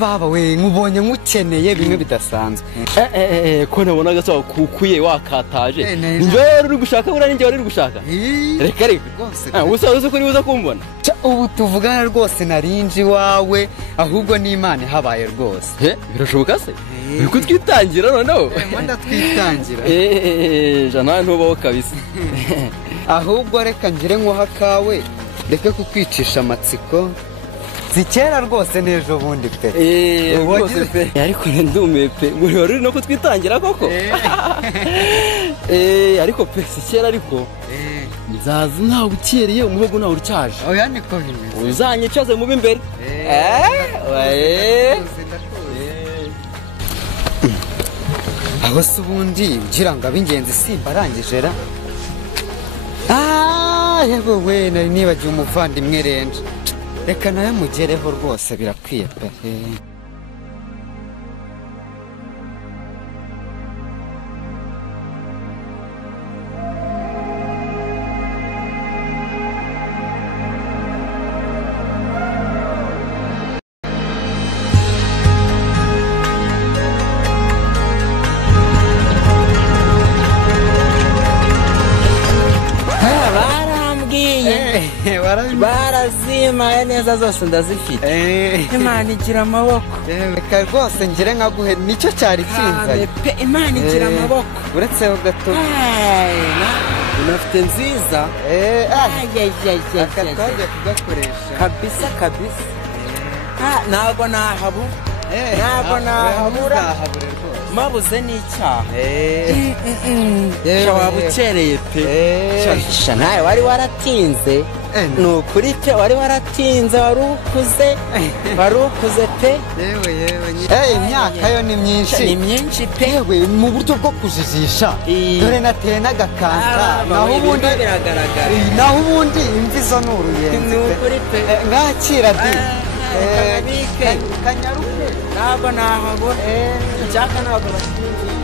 baba we nkubonye nkukeneye bimwe bidasanzwe ko nabona gasaba kukuye wakataje njye uri gushaka bura ninjye uri gushaka reka reka usaze ko nibuza kumbona ubu tuvugana rwose narinji wawe ahubwo n'Imana habaye rwose birashoboka se uri kutwitangira noneho manda twitangira jana ntubaho kabisa ahubwo reka ngire nko kawe reke kukwicisha amatsiko zikera rwose nejo bundi pe rwose pe ariko ndumiye pe muri wari no kutwitangira koko ariko pe zikera ariko nzazi ntawe ukiriye umuhogo nawe urcyaje oya niko bimeze uzanyicaze mu bimbere aho se ubundi ugira ngo ab'ingenzi simba arangije ra yewe we nari nibagiwe umuvandimwe renje reka nawe mugereho rwose birakwiye pe barazima neza zose ndazifite Imana igira amaboko reka rwose ngire nkaguhe nicyo cyari kinzanye Imana igira amaboko uretseho gato unafite nziza akatwaje kugakoresha kabisa kabisa ntabwo nahabura ntabwo nahabura mabuze n'icyaha waba ukereye pe nawe wari waratinze ni ukuri pe wari waratinze wari ukuze pe imyaka yo ni myinshi pe yewe mu buryo bwo kujijisha dore nateye n'agakanta naho ubundi imvi zo ni uruyenzi pe mwakira di kanyaruke ntabwo nahabura nshaka ntabwo bashingiye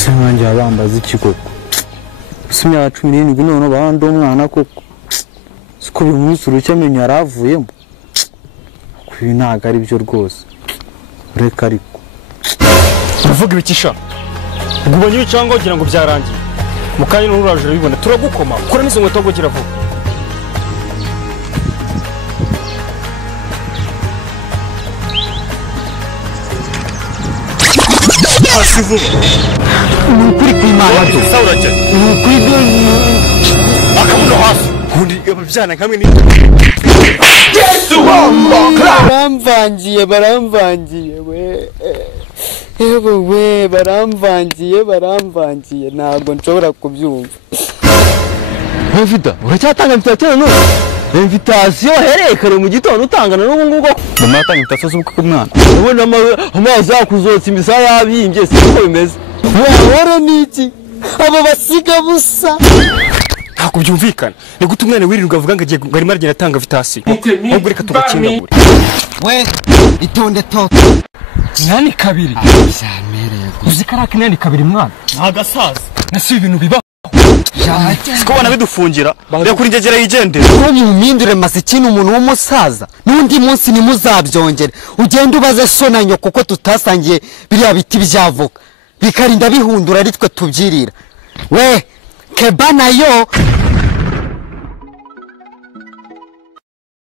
Sinanjye abambaza iki koko si imyaka 17 none bandi umwana koko siko bimusuru cyamenye yaravuyemo kuri ntago ari byo rwose reka ariko uvuga ibikisha ubonye ibicanga ugira ngo byarangiye mukanye n'ururaje bibona turagukoma kora nizo nkweto ngo gira vuba asivu ukuri kw'Imana sauraje ukuri akamuno hasi kundi abavyana kamwe ni Yesu baramvangiye we yewe baramvangiye ntabwo nshobora kubyumva Vita uracyatanga invitation no invitation hereye kare mu gitondo utangana n'ubu nguko mama atanga invitation z'ubukwe bw'umwana ubona amazi yakuzotsa imisa yabimbye siko bimeze wahora niki abo basiga busa ntabwo byumvikana ni gute umwana wirirwa avuga ngo agiye ngari maragenda atanga invitation ahubwo reka tugakingagure we itonde toto nani kabiri byamereye uzikaraka nani kabiri mwana agasaza nasi ibintu biba siko bana bidufungira reka kuri ngegera yigendera ko mumpindure masikini umuntu w'umusaza n'undi munsi nimuzabyongere ugenda ubaze so na nyoko kuko tutasangiye biriya biti byavoka bikarinda bihundura ari twe tubyirira we keba nayo